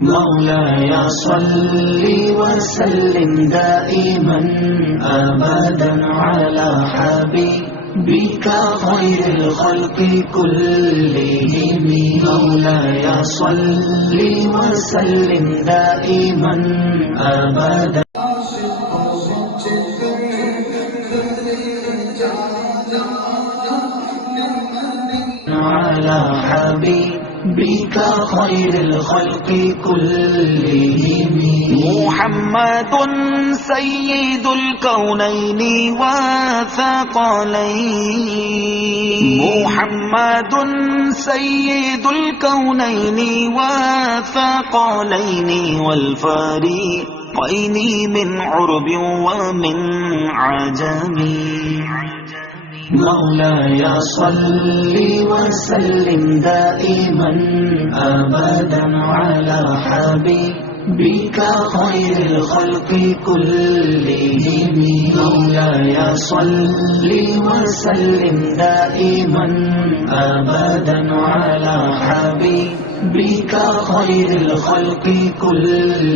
مولاي صل وسلم دائما أبدا على حبيبك خير الخلق كلهم. مولاي صل وسلم دائما أبدا على حبيبك خير الخلق كلهم. محمد سيد الكونين والثقلين. محمد سيد الكونين والثقلين والفريقين من عرب ومن عجم. مولاي صل وسلم دائما أبدا على حبيبك خير الخلق كلهم. مولاي صل وسلم دائما أبدا على حبيبك خير الخلق كلهم.